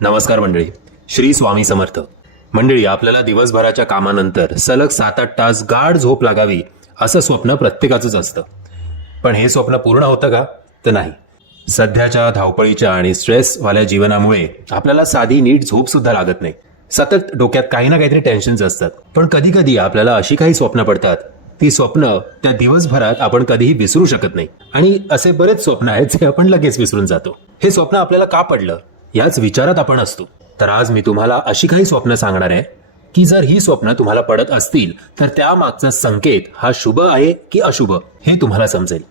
नमस्कार मंडळी, श्री स्वामी समर्थ. मंडळी, आपल्याला दिवसभराच्या कामानंतर सलग 7-8 तास गाढ झोप लागावी असं स्वप्न प्रत्येकाचंच असतं. पण हे स्वप्न पूर्ण होतं का? तर नाही. सध्याच्या धावपळीच्या आणि स्ट्रेसवाल्या जीवनामुळे आपल्याला साधी नीट झोप सुद्धा लागत नाही. सतत डोक्यात काही ना काहीतरी टेन्शन्स असतात. पण कधी कधी आपल्याला अशी काही स्वप्न पडतात, ती स्वप्न त्या दिवसभरात आपण कधीही विसरू शकत नाही. आणि असे बरेच स्वप्न आहेत जे आपण लगेच विसरून जातो. हे स्वप्न आपल्याला का पडलं याच विचारात आपण असतो. तर आज मी तुम्हाला अशी काही स्वप्न सांगणार आहे की जर ही स्वप्न तुम्हाला पडत असतील तर त्यामागचा संकेत हा शुभ आहे की अशुभ हे तुम्हाला समजेल.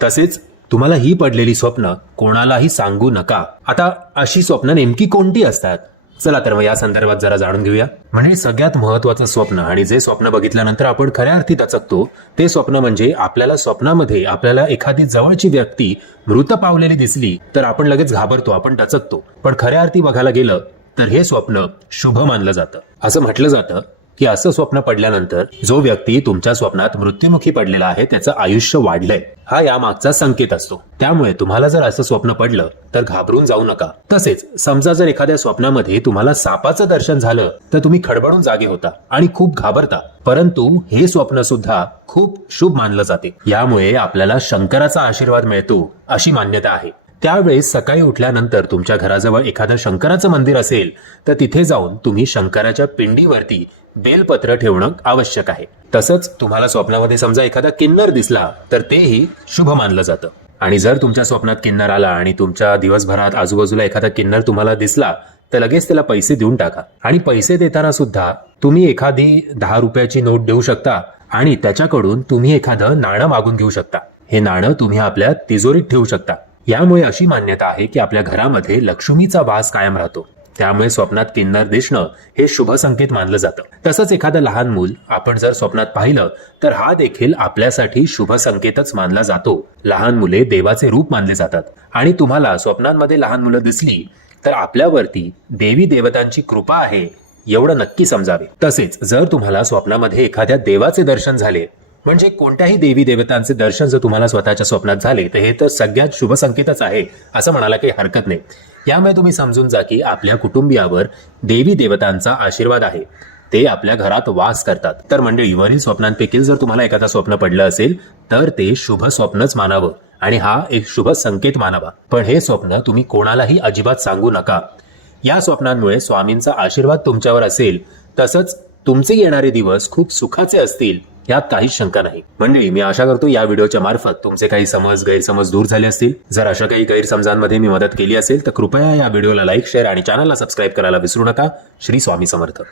तसेच तुम्हाला ही पडलेली स्वप्न कोणालाही सांगू नका. आता अशी स्वप्न नेमकी कोणती असतात, चला तर मग या संदर्भात जरा जाणून घेऊया. म्हणजे सगळ्यात महत्वाचं स्वप्न आणि जे स्वप्न बघितल्यानंतर आपण खऱ्या अर्थी दचकतो ते स्वप्न म्हणजे आपल्याला स्वप्नामध्ये आपल्याला एखादी जवळची व्यक्ती मृत पावलेली दिसली तर आपण लगेच घाबरतो, आपण दचकतो. पण खऱ्या अर्थी बघायला गेलं तर हे स्वप्न शुभ मानलं जातं. असं म्हटलं जातं की असं स्वप्न पडल्यानंतर जो व्यक्ती तुमच्या स्वप्नात मृत्युमुखी पडलेला आहे त्याचं आयुष्य वाढलंय हा यामागचा संकेत असतो. त्यामुळे तुम्हाला जर असं स्वप्न पडलं तर घाबरून जाऊ नका. तसेच समजा जर एखाद्या स्वप्नामध्ये तुम्हाला सापाचं दर्शन झालं तर तुम्ही खडबडून जागे होता आणि खूप घाबरता. परंतु हे स्वप्न सुद्धा खूप शुभ मानलं जाते. यामुळे आपल्याला शंकराचा आशीर्वाद मिळतो अशी मान्यता आहे. त्यावेळेस सकाळी उठल्यानंतर तुमच्या घराजवळ एखादं शंकराचं मंदिर असेल तर तिथे जाऊन तुम्ही शंकराच्या पिंडीवरती बेलपत्र ठेवणं आवश्यक आहे. तसंच तुम्हाला स्वप्नामध्ये समजा एखादा किन्नर दिसला तर तेही शुभ मानलं जातं. आणि जर तुमच्या स्वप्नात किन्नर आला आणि तुमच्या दिवसभरात आजूबाजूला एखादा किन्नर तुम्हाला दिसला तर लगेच त्याला पैसे देऊन टाका. आणि पैसे देताना सुद्धा तुम्ही एखादी 10 रुपयाची नोट देऊ शकता आणि त्याच्याकडून तुम्ही एखादं नाणं मागून घेऊ शकता. हे नाणं तुम्ही आपल्या तिजोरीत ठेवू शकता. यामुळे अशी मान्यता आहे की आपल्या घरामध्ये लक्ष्मीचा वास कायम राहतो. त्यामुळे स्वप्नात किन्नर दिसणं हे शुभ संकेत मानलं जातं. तसंच एखादं लहान मूल आपण जर स्वप्नात पाहिलं तर हा देखील आपल्यासाठी शुभ संकेतच मानला जातो. लहान मुले देवाचे रूप मानले जातात आणि तुम्हाला स्वप्नांमध्ये लहान मुलं दिसली तर आपल्यावरती देवी देवतांची कृपा आहे एवढं नक्की समजावे. तसेच जर तुम्हाला स्वप्नामध्ये एखाद्या देवाचे दर्शन झाले म्हणजे कोणत्याही देवी देवतांचे दर्शन जर तुम्हाला स्वतःच्या स्वप्नात झाले तर हे तर सगळ्यात शुभ संकेतच आहे असं म्हणायला काही हरकत नाही. यामुळे तुम्ही समजून जा की आपल्या कुटुंबियावर देवी देवतांचा आशीर्वाद आहे, ते आपल्या घरात वास करतात. तर मंडळी, वरील स्वप्नांपैकी जर तुम्हाला एखादा स्वप्न पडलं असेल तर ते शुभ स्वप्नच मानावं आणि हा एक शुभ संकेत मानावा. पण हे स्वप्न तुम्ही कोणालाही अजिबात सांगू नका. या स्वप्नांमुळे स्वामींचा आशीर्वाद तुमच्यावर असेल, तसंच तुमचे येणारे दिवस खूप सुखाचे असतील यात काहीच शंका नाही. मंडळी, मी आशा करतो या व्हिडिओच्या मार्फत तुमचे काही गैरसमज दूर झाले असतील. जर अशा काही गैरसमजांमध्ये मी मदत केली असेल तर कृपया या व्हिडिओला लाईक, शेअर आणि चॅनलला सबस्क्राईब करायला विसरू नका. श्री स्वामी समर्थ.